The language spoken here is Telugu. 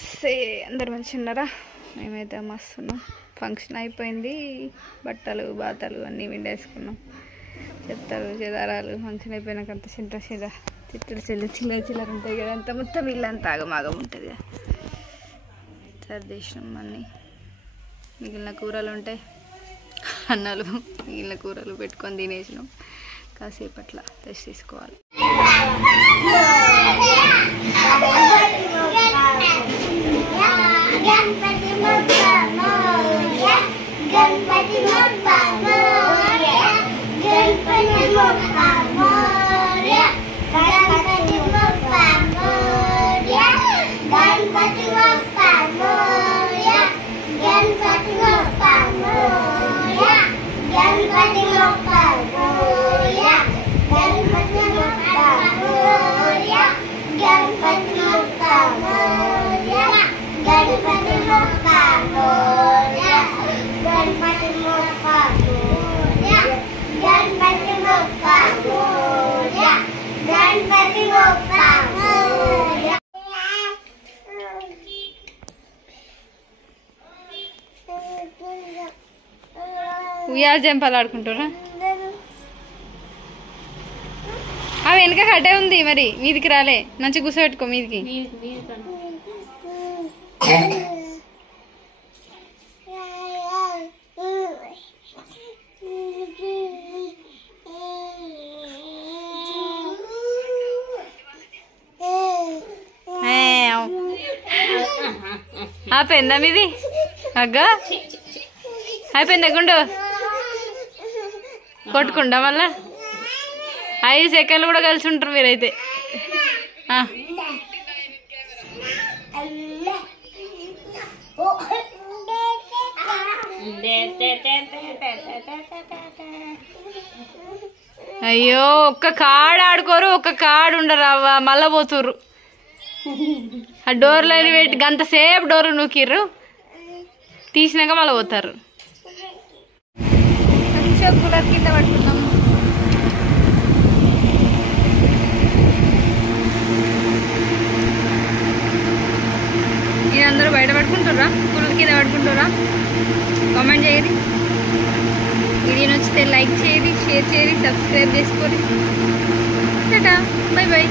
నమస్తే, అందరు మంచిగా ఉన్నారా? మేమైతే మస్తున్నాం. ఫంక్షన్ అయిపోయింది, బట్టలు బాతలు అన్నీ విండేసుకున్నాం. చెత్తలు చెదారాలు ఫంక్షన్ అయిపోయినాక అంత చిల్లర చిత్తులు చిల్లర ఉంటాయి కదా, అంత మొత్తం ఇల్లంతా ఆగమాగం ఉంటుంది కదా. సర్దేసినాం అన్నీ. మిగిలిన కూరలు ఉంటాయి, అన్నాలు మిగిలిన కూరలు పెట్టుకొని తినేసినాం. కాసేపట్లా తెచ్చి తీసుకోవాలి. ఉయ్యాల జంపాలు ఆడుకుంటారా? అవి వెనక కట్టే ఉంది, మరి మీదికి రాలే. మంచిగా కూర్చోబెట్టుకో మీదికి. ఆపోయిందా మీది? అగ్గా అయిపోయిందా? గుండు కొట్టుకుండా మళ్ళా 5 సెకండ్లు కూడా కలిసి ఉంటారు మీరైతే. అయ్యో, ఒక్క కాడు ఆడుకోరు, ఒక్క కాడు ఉండరు. అవ్వ మళ్ళా పోతుర్రు. ఆ డోర్లని పెట్టి గంత సేపు డోర్లు నూకిర్రు, తీసినాక మళ్ళీ పోతారు. కూలర్ కింద పట్టుకున్నాం. ఇది అందరూ బయట పట్టుకుంటారా, కూలర్ కింద పట్టుకుంటారా? కామెంట్ చేయండి. వీడియో నచ్చితే లైక్ చేయండి, షేర్ చేయండి, సబ్స్క్రైబ్ చేసుకోండి. Tata, by by.